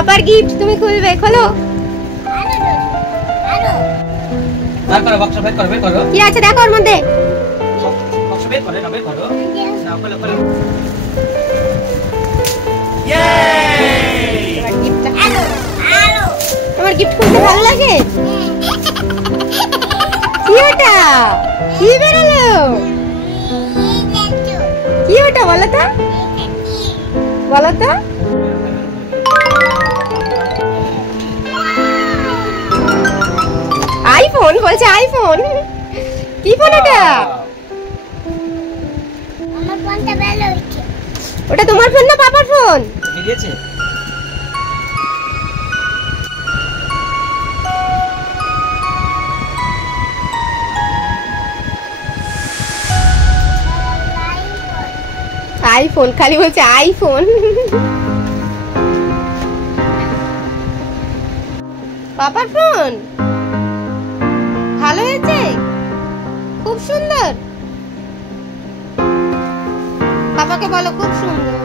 পাপার গিফট তুমি খুলবে, খোলো। বের করো, বক্স বের করো, বের করো। কি আছে দেখো ওর মধ্যে। বক্স বের করো, না বের করো। নাও খোলো, খোলো। ইয়ে! তোমার গিফটটা। তোমার গিফট খুলতে ভালো লাগে? কি ওটা? কি বেরোলো? কি ওটা বলো তো? বলো তো? আইফোন বলছে, আইফোন। কি ফোন এটা? আমার ফোনটা ভালো হচ্ছে। ওটা তোমার ফোন না পাপার ফোন? বেরিয়েছে। আইফোন, খালি বলছে আইফোন। পাপার ফোন ভালো হয়েছে, খুব সুন্দর। পাপাকে বলো খুব সুন্দর।